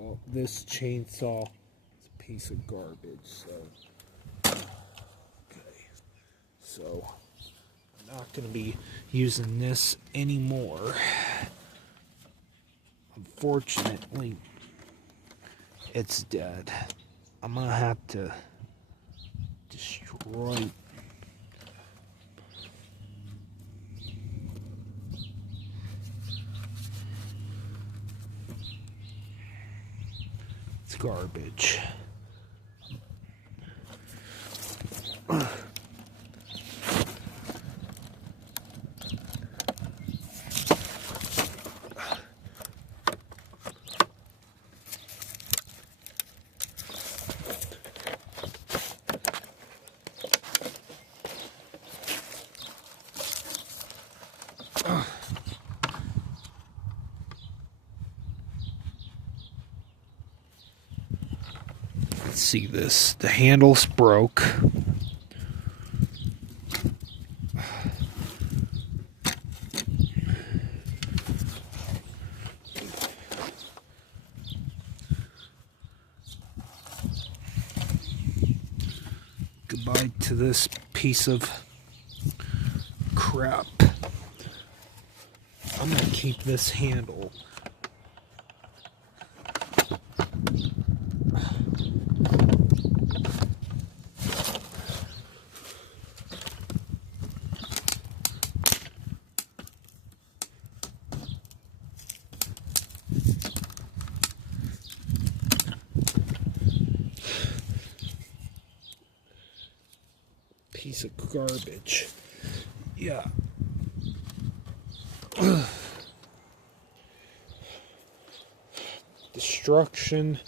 well, this chainsaw is a piece of garbage, so, okay, so I'm not going to be using this anymore. Unfortunately, it's dead. I'm going to have to destroy it's garbage. Let's see this. The handle's broke. Goodbye to this piece of crap. I'm gonna keep this handle. Piece of garbage. Yeah. Destruction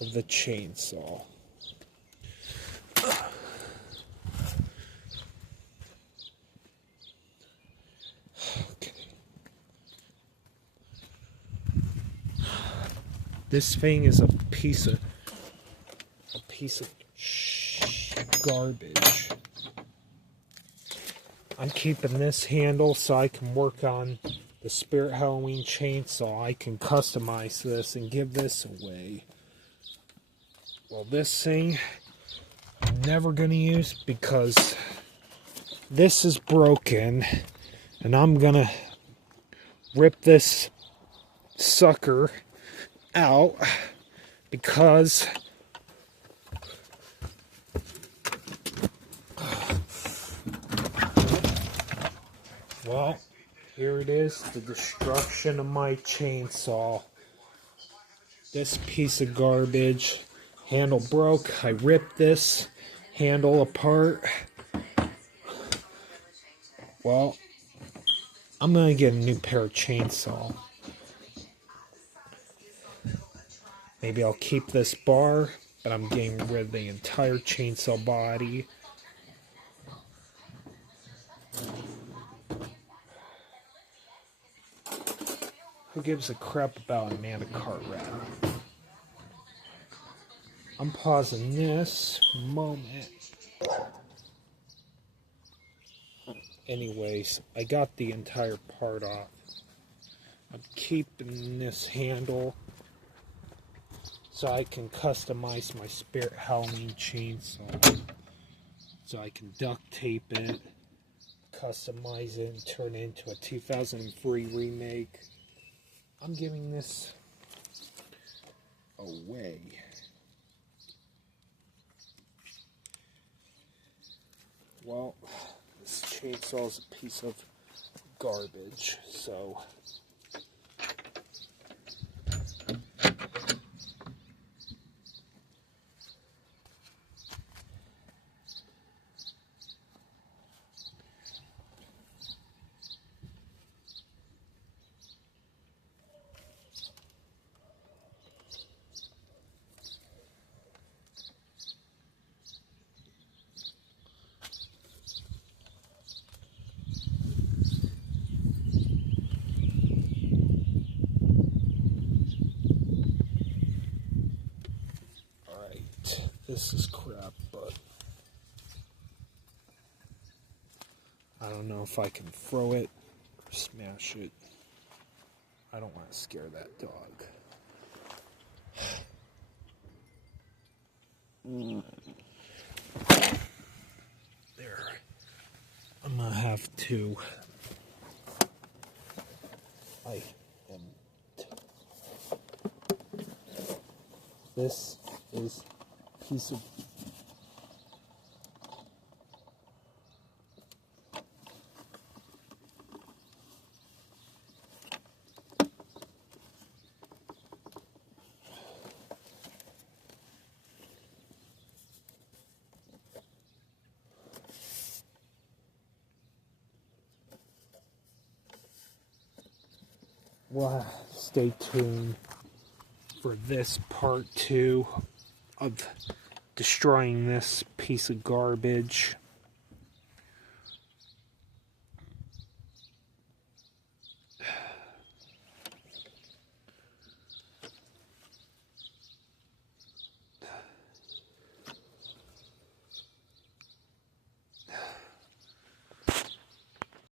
of the chainsaw. Okay. This thing is a piece of garbage. I'm keeping this handle so I can work on the Spirit Halloween chainsaw. I can customize this and give this away. Well, this thing I'm never going to use because this is broken, and I'm going to rip this sucker out because well, here it is, the destruction of my chainsaw. This piece of garbage. Handle broke. I ripped this handle apart. Well, I'm going to get a new pair of chainsaw. Maybe I'll keep this bar, but I'm getting rid of the entire chainsaw body. Who gives a crap about Amanda Cartwright? I'm pausing this moment. Anyways, I got the entire part off. I'm keeping this handle so I can customize my Spirit Halloween chainsaw. So I can duct tape it, customize it, and turn it into a 2003 remake. I'm giving this away. Well, this chainsaw is a piece of garbage, so this is crap, but I don't know if I can throw it or smash it. I don't want to scare that dog. too. I am. This is a piece of. Well, stay tuned for this part 2 of destroying this piece of garbage.